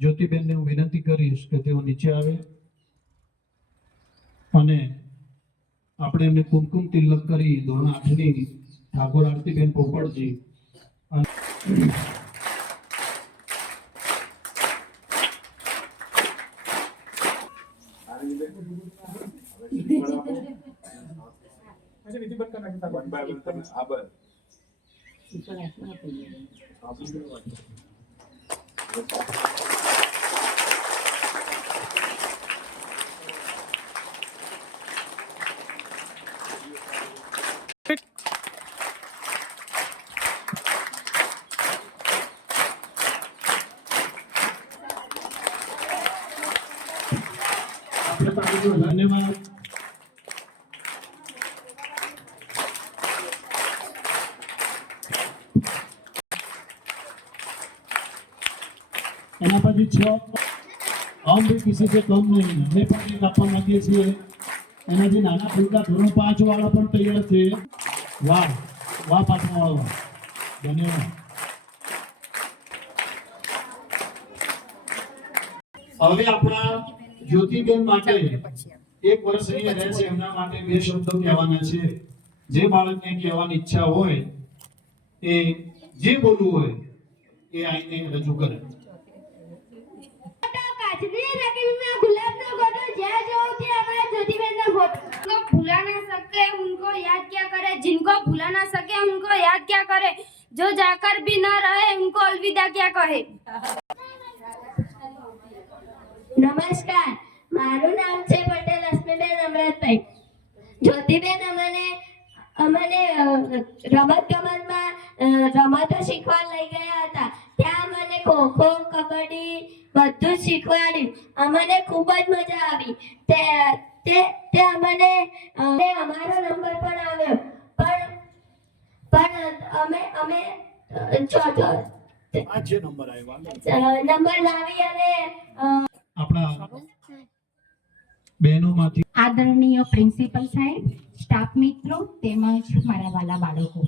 જ્યોતિબેનને હું વિનંતી કરીશ કે તેઓ નીચે આવે અને આપણે એમને કુમકુમ તિલક કરી ધોરણ 8ની ઠાકોર આરતીબેન પોપટજી ધન્યવાદ. एना पर हम भी किसी से कम नहीं हमें पण आपवा मांगीए छीए एना जे नाना फूलका धोरण 5 वाला पण तैयार छे. वाह वाह पाछा वाह धन्यवाद. હવે આપણા જ્યોતિબેન માટે એક વર્ષ અહીંયા રહે છે એમના માટે બે શબ્દો કહેવાના છે. જે બાળકને કહેવાની ઈચ્છા હોય એ જે બોલવું હોય એ આઈને રજૂ કરે. भुला ना सके उनको याद क्या करे, जिनको भुला ना सके उनको याद क्या करे, जो जाकर भी न रहे उनको अलविदा क्या कहे. नमस्कार, मारू नाम છે પટેલ અસ્મિબેન અમરતભાઈ. જ્યોતિબેન અમને રમતગમતમાં રમતો શીખવા લઈ ગયા હતા. ત્યાં મને ખોખો કબડ્ડી બધું શીખવાડ્યું. અમને ખૂબ જ મજા આવી. તે અમને અમારો નંબર પણ આવ્યો પણ અમે આજે નંબર આવ્યો નંબર લાવી અને આપણા બહેનોમાંથી આદરણીય પ્રિન્સિપલ સાહેબ, સ્ટાફ મિત્રો તેમજ મારા વાલા બાળકો,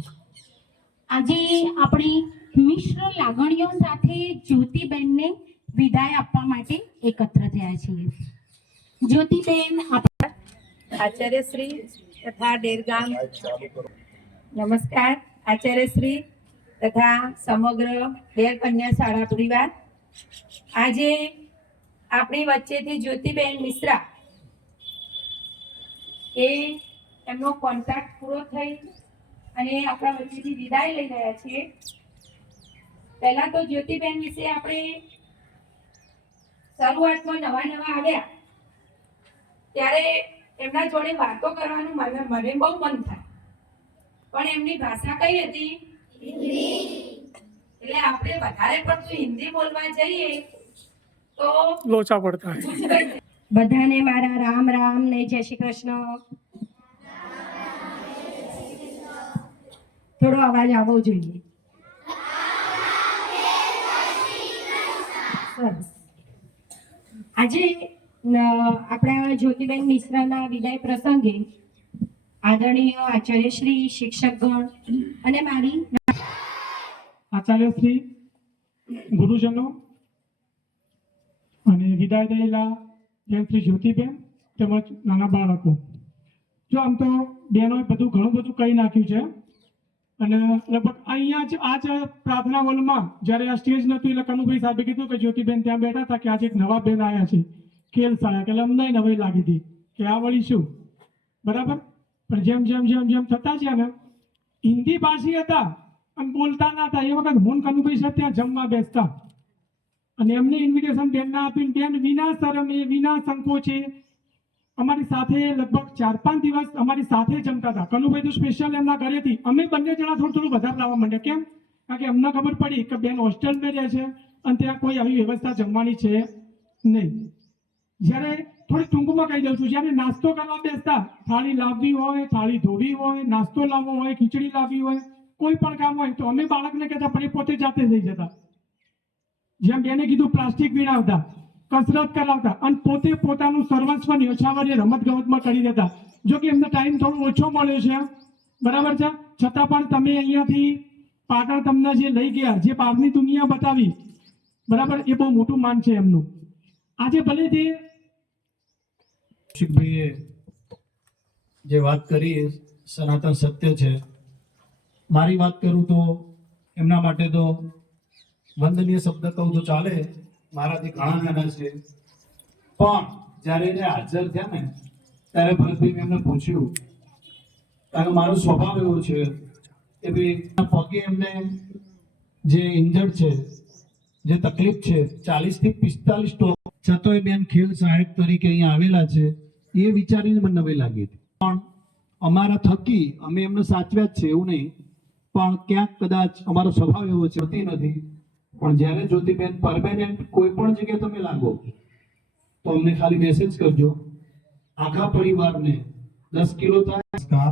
આજે આપણી મિશ્ર લાગણીઓ સાથે જ્યોતિબેનને વિદાય આપવા માટે એકત્ર થયા છીએ. જ્યોતિબેન आचार्य श्री तथा डेरगाम नमस्कार आचार्य श्री तथा समग्र डेर कन्या शाळा परिवार. आज अपनी वच्चे थी ज्योतिबेन मिश्रा एमनो कॉन्ट्राक्ट पूरो थई अने आपणा वच्चेथी विदाय लई रह्या छीए. पहला तो ज्योतिबेन विषे आपणे शरूआतमां नवा आव्या त्यारे एमना जोड़े वातो करवानुं મને બહુ મન થાય, પણ એમની ભાષા કઈ હતી? હિન્દી. એટલે આપણે વધારે પડતું હિન્દી બોલવા જઈએ તો લોચા પડતા હોય. બધાને મારા રામ રામ ને જય શ્રી કૃષ્ણ. થોડો અવાજ આવવો જોઈએ. સરસ. આજે આપણા જ્યોતિબેન મિશ્રાના વિદાય પ્રસંગે આદરણીય આચાર્યશ્રી, શિક્ષકગણ અને મારી આચાર્યશ્રી, ગુરુજનો અને વિદાય થયેલા જેમ શ્રી જ્યોતિબેન તેમજ નાના બાળકો. જો આમ તો બહેનોએ ઘણું બધું કહી નાખ્યું છે અને લગભગ અહીંયા જ આ જ પ્રાર્થના હોલમાં જ્યારે આ સ્ટેજ નહોતું એટલે કનુભાઈ સાહેબે કીધું કે જ્યોતિબેન ત્યાં બેઠા હતા કે આજે એક નવા બેન આવ્યા છે ખેલ સાયા, કે અમને નવાઈ લાગી હતી કે આ વળી શું, બરાબર. પણ જેમ જેમ જેમ જેમ થતા છે ને હિન્દી ભાષી હતા અને બોલતા ના હતા એ વખત હું કનુભાઈ સાહેબ ત્યાં જમવા બેસતા અને એમને ઇન્વિટેશન બેનને આપીને બેન વિના શરમે વિના સંકોચે અમારી સાથે લગભગ 4-5 દિવસ અમારી સાથે જમતા હતા. કનુભાઈ તો સ્પેશિયલ એમના ઘરેથી અમે બંને જણા થોડું વધારે લાવવા માંડ્યા. કેમ? કારણ કે અમને ખબર પડી કે બેન હોસ્ટેલમાં રહે છે અને ત્યાં કોઈ આવી વ્યવસ્થા જમવાની છે નહીં. જ્યારે થોડી ટૂંકમાં કહી દઉં છું. જ્યારે નાસ્તો કરવા બેસતા, થાળી લાવવી હોય, થાળી ધોવી હોય, નાસ્તો લાવવો હોય, ખીચડી લાવવી હોય, કોઈ પણ કામ હોય તો અમે બાળકને કહેતા પણ એ પોતે જાતે લઈ જતા. જેમ બેને કીધું, પ્લાસ્ટિક વીણાવતા, કસરત કરાવતા અને પોતે પોતાનું સર્વસ્વ ન્યોછાવર રમત ગમતમાં કરી દેતા. જો કે એમને ટાઈમ થોડો ઓછો મળ્યો છે, બરાબર છે, છતાં પણ તમે અહીંયાથી પાટણ તમને જે લઈ ગયા, જે બહારની દુનિયા બતાવી, બરાબર, એ બહુ મોટું માન છે એમનું. આજે ભલે તે કૌશિકભાઈએ જે વાત કરી એ સનાતન સત્ય છે. મારી વાત કરું તો એમના માટે તો વંદનીય શબ્દ કહું તો ચાલે, મારાથી ઘણા નાના છે. પણ જ્યારે એને હાજર થયા ને ત્યારે ભરતભાઈ મેં એમને પૂછ્યું, કારણ કે મારો સ્વભાવ એવો છે કે ભાઈ પગે એમને જે ઇન્જર્ડ છે, જે તકલીફ છે, 40 થી 45 ટોક, છતાંય બેન ખેલ સહાયક તરીકે અહીંયા આવેલા છે. એ વિચારીને મને નવાઈ લાગી હતી. પણ અમારા થકી અમે એમને સાચવ્યા જ છે એવું નહીં, પણ ક્યાંક કદાચ અમારો સ્વભાવ એવો છે, હોતી નથી. પણ જ્યારે જ્યોતિબેન પરમેનન્ટ કોઈ પણ જગ્યાએ તમે લાગો તો અમને ખાલી મેસેજ કરજો. આખા પરિવારને 10 કિલો થાય.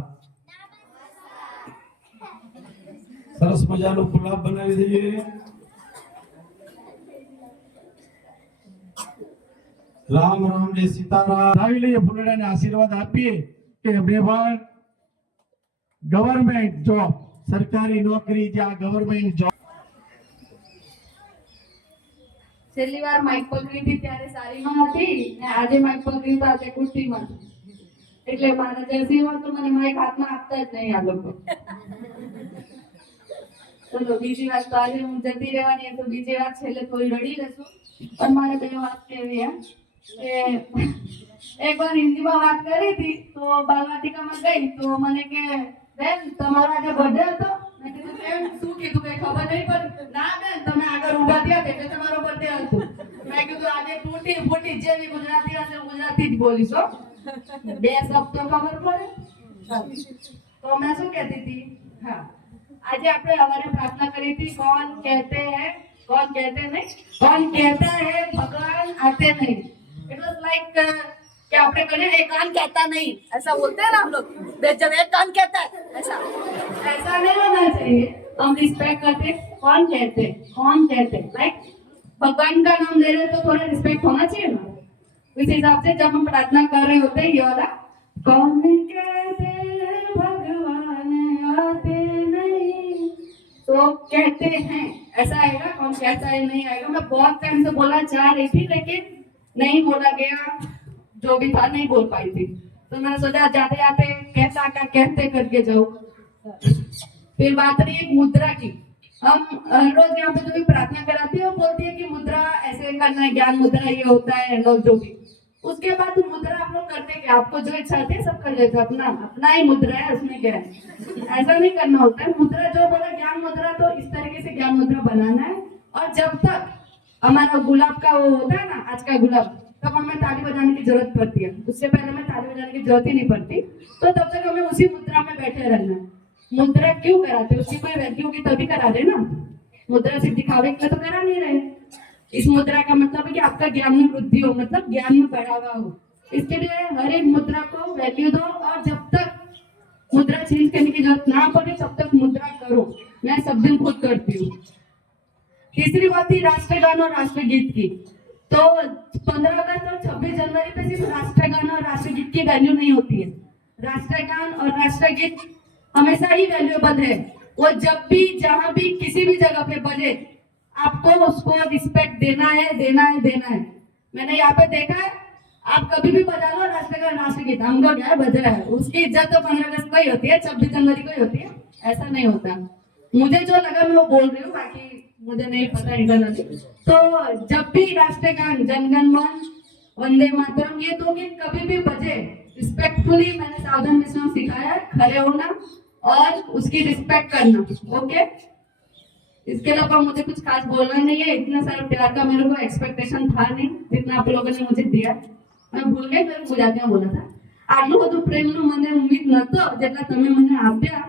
સરસ મજાનો પુલાવ બનાવી દઈએ. રામ રામ ને સીતારામ. આવી લઈએ ફૂલડાને આશીર્વાદ આપીએ કે અમે પણ ગવર્મેન્ટ જોબ, સરકારી નોકરી, જે આ ગવર્મેન્ટ જોબ. છેલ્લી વાર માઇક પકડી હતી ત્યારે સાડીમાં હતી ને આજે માઇક પકડી તો આજે કુર્તીમાં છે. એટલે મારા જર્સીમાં તો મને માઇક હાથમાં આપતા જ નહીં આ લોકો. ચલો બીજી વાત, તો આજે હું જતી રહેવાની, તો બીજી વાત છેલ્લે થોડી રડી લેશું. પણ મારે બે વાત કહેવી એમ કે એક વાર હિન્દીમાં વાત કરી હતી તો બાલવાટિકામાં ગઈ તો મને કે બેન તમારો આજે બર્થડે હતો. મેં કીધું બેન શું કીધું કઈ ખબર નહીં પડી. ના બેન તમે આગળ ઊભા થયા એટલે તમારો બર્થડે હતો. મેં કીધું આજે તૂટી ફૂટી જેવી ગુજરાતી હશે ગુજરાતી જ બોલીશ હો. બે શબ્દ તો ખબર પડે. તો મેં શું કહેતી હતી, હા આજે આપણે સવારે પ્રાર્થના કરી હતી, કોણ કહેતે હૈ कौन कहते नहीं, कौन कहता है भगवान आते नहीं. इट वाज लाइक कि आपने कहे एक कान कहता नहीं, ऐसा बोलते हैं ना हम लोग, जब एक कान कहता है ऐसा नहीं होना चाहिए. हम रिस्पेक्ट करते, कौन कहते लाइक भगवान का नाम ले रहे तो थोड़ा रिस्पेक्ट होना चाहिए ना. इस हिसाब से जब हम प्रार्थना कर रहे होते हैं ये वाला कौन कहते भगवान आते नहीं तो कहते हैं ऐसा आएगा. कौन कहता है नहीं आएगा. मैं बहुत टाइम से बोलना चाह रही थी लेकिन नहीं बोला गया, जो भी था नहीं बोल पाई थी. तो मैंने सोचा जाते जाते कहता का कहते करके जाऊं. फिर बात रही एक मुद्रा की. हम हर रोज यहाँ पे जो भी प्रार्थना कराती है वो बोलती है कि मुद्रा ऐसे करना है, ज्ञान मुद्रा ये होता है, लोग जो भी. उसके बाद मुद्रा आप लोग करते क्या, आपको जो इच्छा आती है सब कर लेते, अपना ही मुद्रा है, उसमें क्या है. ऐसा नहीं करना होता है. मुद्रा जो बोला ज्ञान मुद्रा, तो इस तरीके से ज्ञान मुद्रा बनाना है. और जब तक हमारा गुलाब का वो होता है ना, आज का गुलाब, तब हमें ताली बजाने की जरूरत पड़ती है. उससे पहले हमें ताली बजाने की जरूरत ही नहीं पड़ती. तो तब तक हमें उसी मुद्रा में बैठे रहना है. मुद्रा क्यों कराते, उसकी कोई वैल्यू होगी तभी करा दे ना. मुद्रा सिर्फ दिखावे के लिए तो करा नहीं रहे. इस मुद्रा का मतलब है कि आपका ज्ञान में वृद्धि हो, मतलब ज्ञान में बढ़ावा हो. इसके लिए हर एक मुद्रा को वैल्यू दो और जब तक मुद्रा चेंज करने की जरूरत ना पड़े तब तक मुद्रा करो. मैं सब दिन खुद करती हूँ. तीसरी बात थी राष्ट्रगान और राष्ट्रगीत की. तो 15 अगस्त और 26 जनवरी पे सिर्फ राष्ट्रगान और राष्ट्रगीत की वैल्यू नहीं होती है. राष्ट्रगान और राष्ट्रगीत हमेशा ही वैल्यूएबल है. वो जब भी जहाँ भी किसी भी जगह पे बजे आपको उसको रिस्पेक्ट देना है. मैंने यहाँ पे देखा है, आप कभी भी बजा लो राष्ट्रगान राष्ट्रगीत, हमको क्या है बजा है, उसकी इज्जत तो 15 अगस्त को ही होती है, 26 जनवरी को ही होती है. ऐसा नहीं होता. मुझे जो लगा मैं वो बोल रही हूँ, बाकी मुझे नहीं पता इंटरनली. तो जब भी राष्ट्रगान, जनगण मन, वंदे मातरम, ये दो गीत कभी भी बजे रिस्पेक्टफुली, मैंने सावधान मिश्रा सिखाया है, खड़े होना और उसकी रिस्पेक्ट करना. ओके, इसके अलावा मुझे कुछ खास बोलना नहीं है. इतना सारा प्यार का मेरे को एक्सपेक्टेशन था नहीं जितना आप लोगों ने मुझे दिया. मैं भूल गई, मेरे गुजरातीમાં बोला था. આટલું બધું પ્રેમનું મને ઉમ્મીદ નતો જેટલા તમે મને આપ્યા.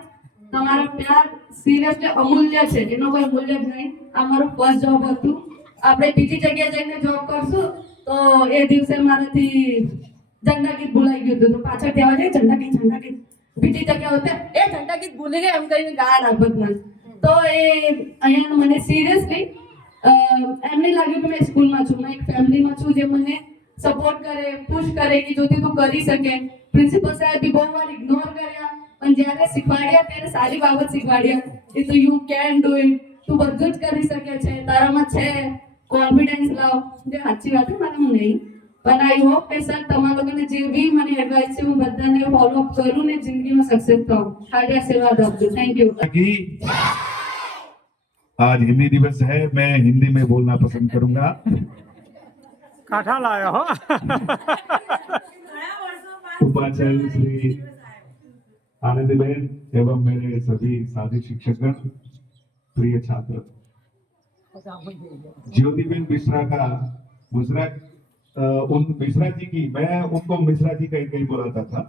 તમારો પ્યાર સિરિયસલી અમૂલ્ય છે, એનો કોઈ મૂલ્ય જ નહીં. આ મારું ફર્સ્ટ જોબ હતું. આપણે બીજી જગ્યાએ જઈને જોબ કરશું તો તો એ દિવસે મારાથી ઝંડા ગીત ભૂલાઈ ગયું હતું. તો પાછળથી આવે ઝંડા ગીત બીજી જગ્યા હોતે એ ઝંડા ગીત ભૂલી ગયા એમ કરીને ગાળ આપત મને. તો એ અહીંયા મને સિરિયસલી એમ નહીં લાગ્યું કે મેં સ્કૂલમાં છું, મેં એક ફેમિલીમાં છું જે મને સપોર્ટ કરે, પુશ કરે કે જોતી તું કરી શકે. પ્રિન્સિપલ સાહેબ બી બહુ વાર ઇગ્નોર કર્યા, પણ જ્યારે શીખવાડ્યા ત્યારે સારી બાબત શીખવાડ્યા કે તું યુ કેન ડુ ઇટ, તું બધું જ કરી શકે છે, તારામાં છે, કોન્ફિડન્સ લાવ. જે સાચી વાત છે મારામાં નહીં, પણ આઈ હોપ કે સર તમારા લોકોને જે બી મને એડવાઇસ છે હું બધાને ફોલો અપ કરું ને જિંદગીમાં સક્સેસ થાઉં. ખાલી આશીર્વાદ આપજો. Thank you. कि आज हिंदी दिवस है, मैं हिंदी में बोलना पसंद करूंगा. કાઠા લાયા હો. उपाचार्य श्री आनंदीबेन एवं मेरे सभी साथी शिक्षकगण, प्रिय छात्र, ज्योतिबेन मिश्रा का उन मिश्रा जी की, मैं उनको मिश्रा जी कहीं कहीं बुलाता था,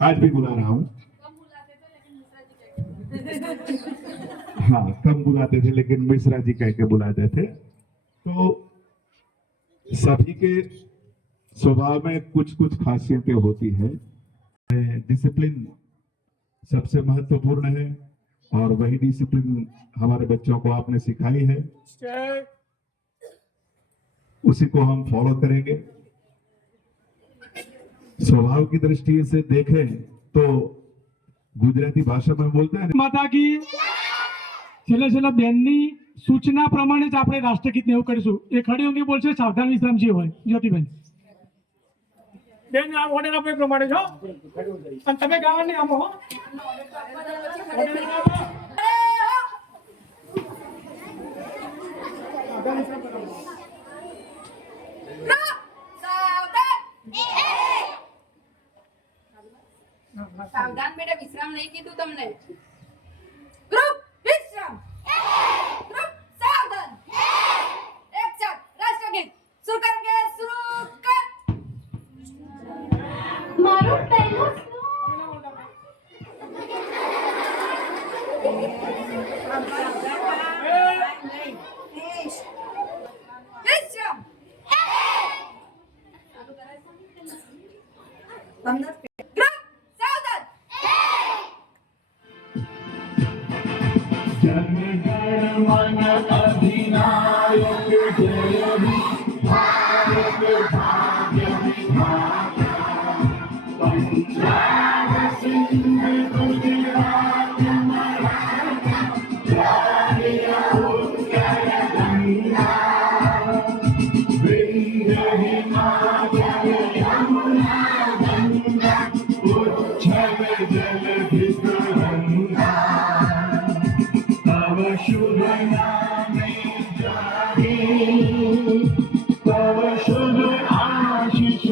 आज भी बुला रहा हूँ. हाँ, कम बुलाते थे लेकिन मिश्रा जी कह के बुलाते थे. तो सभी के स्वभाव में कुछ कुछ खासियतें होती है. डिसिप्लिन सबसे महत्वपूर्ण है और वही डिसिप्लिन हमारे बच्चों को आपने सिखाई है, उसी को हम फॉलो करेंगे. स्वभाव की दृष्टि से देखें तो गुजराती भाषा में बोलते हैं માતા કી છેલ્લે બેનની સૂચના પ્રમાણે જ આપણે રાષ્ટ્રગીત ને એવું કરીશું. એ ખડી ઊંઘી બોલશે, સાવધાન વિશ્રામજી હોય. જ્યોતિબેન બેન આ ઓર્ડર આપે પ્રમાણે છો અને તમે ગાવાની આમો હો. સાવધાન બેટા, વિશ્રામ નહીં કીધું તમને. ગ્રુપ વિશ્રામ, ગ્રુપ સાવધાન. એક સાથ રાષ્ટ્રગીત શરૂ કરેંગે. શરૂ કર. મારું પહેલું વિશ્રામ. ગ્રુપ સાવધાન. शुभ आशीष